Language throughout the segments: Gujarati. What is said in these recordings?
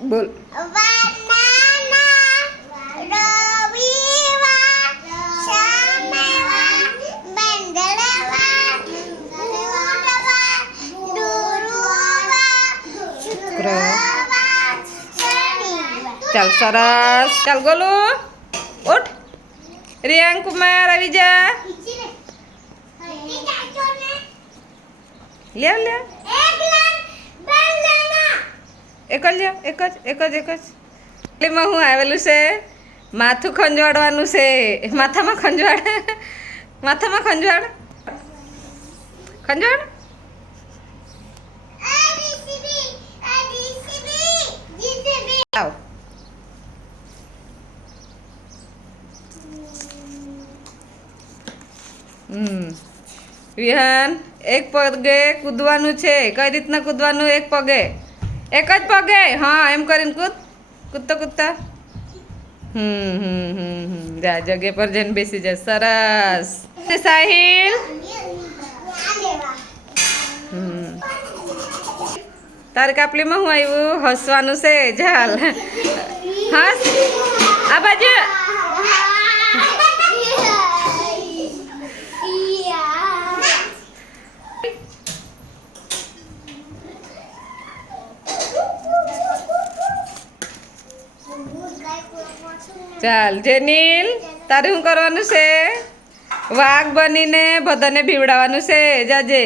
બોલ. ચાલ સરસ. ચાલ ગોલુ ઉઠ. રિયાંગ કુમાર આવી જા. લે લે એક જ એટલેમાં હું આવેલું છે માથું ખંજવાડવાનું છે. માથામાં ખંજવાડ ખંજવાડ. આવ. વિહાન એક પગે કૂદવાનું છે. કઈ રીતના કૂદવાનું? એક પગે, એક જ પગે. હા એમ કરીને કૂદતા. જા જગ્યા પર જઈને બેસી જા. સરસ. સાહિલ તારે કાપલીમાં હું આવ્યું? હસવાનું છે. ચાલ હસ. આ બાજુ ચાલ. જેનિલ તારે શું કરવાનું છે? વાઘ બનીને બધાને ભીવડાવવાનું છે. જાજે.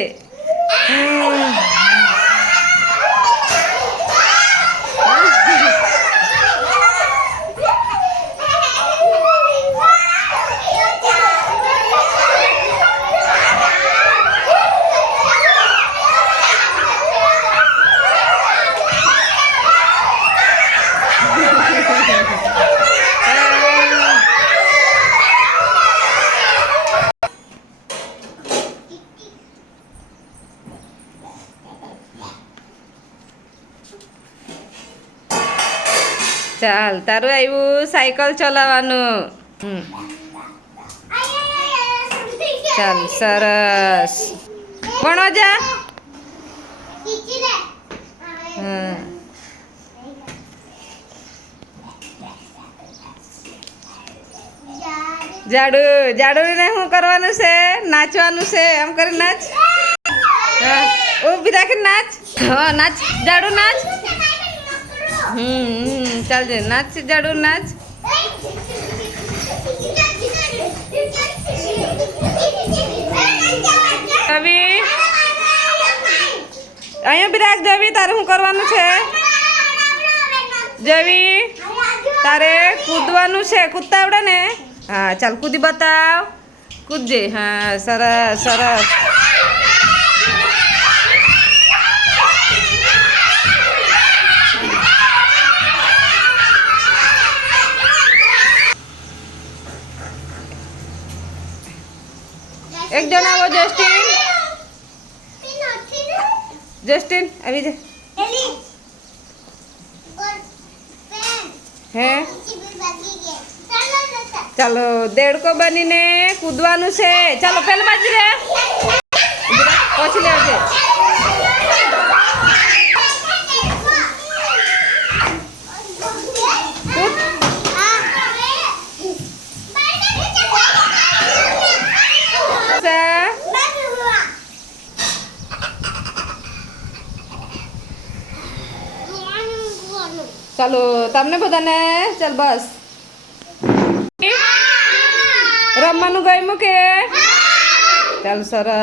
ચાલ તારું આવ્યું સાયકલ ચલાવવાનું. ચાલ સરસ. ભણવા જા. જાડુ ને શું કરવાનું છે? નાચવાનું છે. એમ કરી નાચ. ઊભી રાખીને નાચ. હા નાચ જાડુ નાચ. ચાલજે નાચ. જાડુ નાચ. જવી અહીંયા બી રાખ. જવી તારે શું કરવાનું છે? જવી તારે કૂદવાનું છે. કૂદતા આવડે ને? હા ચાલ કૂદી બતાવ. કૂદજે. હા સરસ સરસ. એક જણ આવો. જસ્ટિન આવી જા. હે ચાલો દેડકો બનીને કૂદવાનું છે. ચાલો પેલા બાજુ રે. પછી લેજે. ચાલો તમને બધાને ચાલ બસ રમવાનું ગયું કે? ચાલ સરસ.